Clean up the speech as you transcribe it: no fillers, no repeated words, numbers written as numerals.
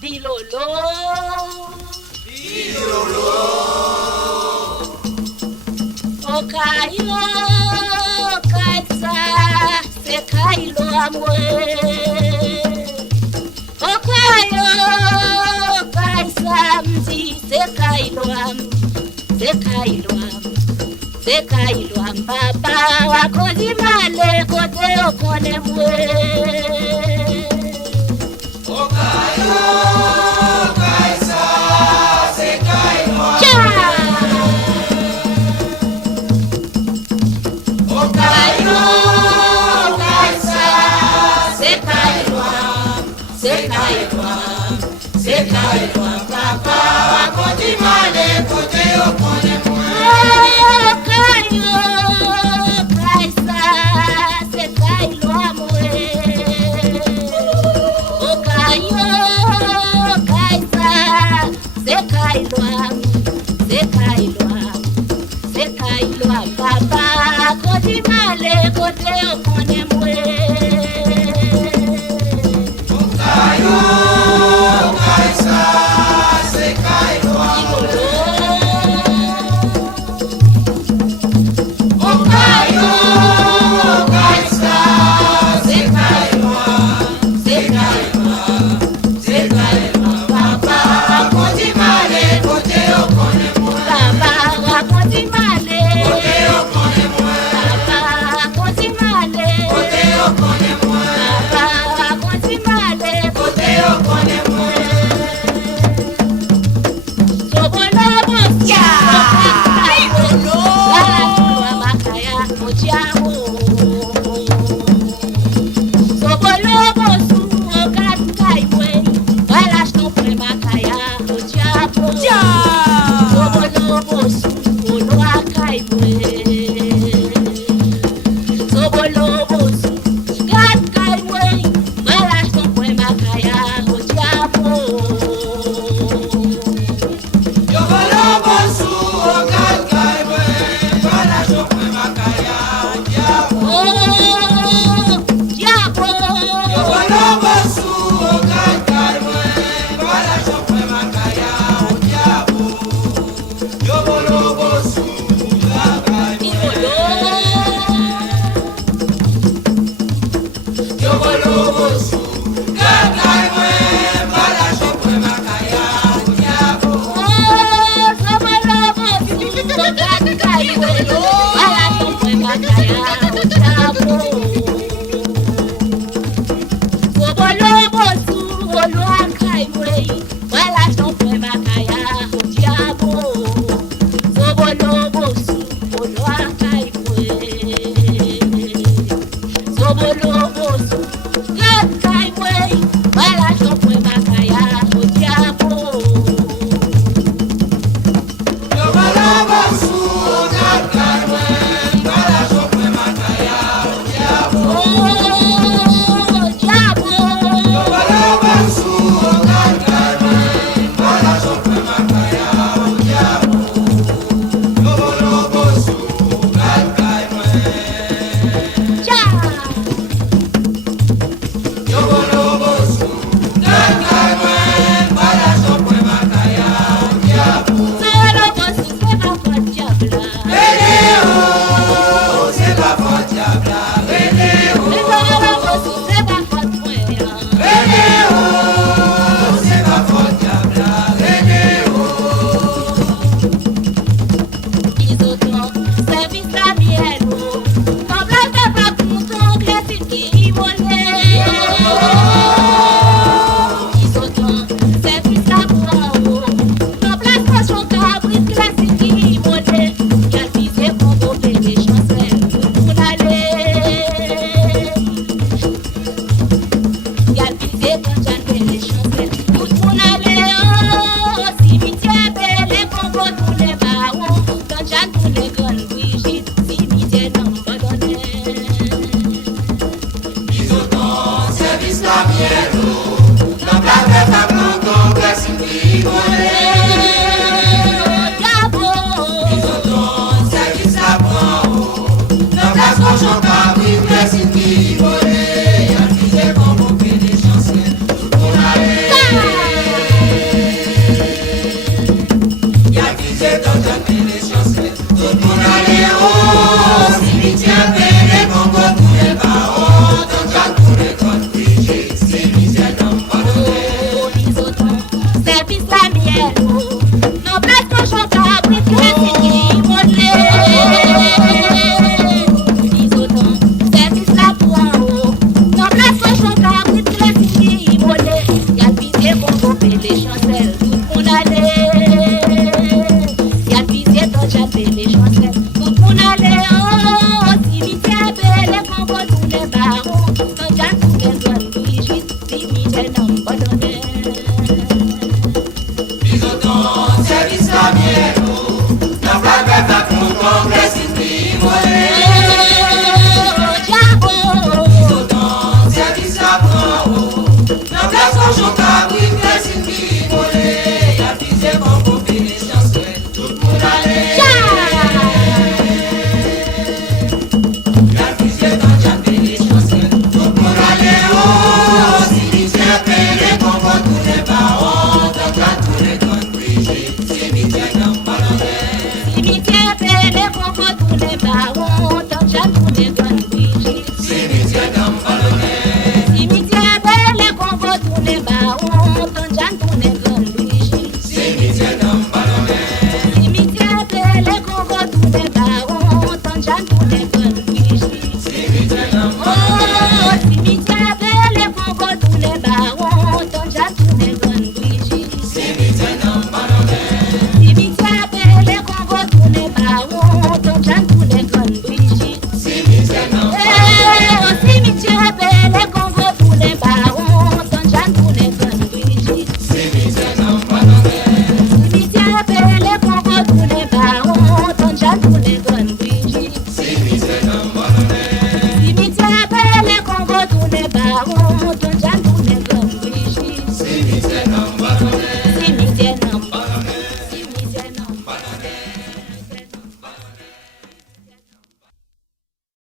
Dilolo. Dilolo. Okayo kaisa se kailo amwe. Okayo kaisa mzi se kailo am. Se kailo am baba wako dimale kote okone mwe. Okayo kaisa se kailo am. Okayo kaisa se kailo am. Se kailo am baba wako dimale kote okone mwe. Okayo kaisa se kailo amwe. Okayo kaisa se kailo am. Se kailo am baba kote male kote okone mwe. Okayo kaisa se kailo am. Okayo kaisa se kailo am. Se kailo am baba kote male kote okone mwe. Baba kote male Kote okone mwe. baba kote male Kote okone mwe. baba kote male Kote okone mwe. Diabo! Non, place qu'on chante à plus que c'est qui monnaie. Dis autant, service là pour en haut. Non, place qu'on chante à plus que c'est qui monnaie. Y'a pitié pour couper les chancelles, tout qu'on allait. Y'a pitié pour chapper les chancelles, tout qu'on allait. Oh, cimetière belle, qu'on voit tous les barons. Quand j'en tous les zones, Brigitte, cimetière non, pas d'honneur.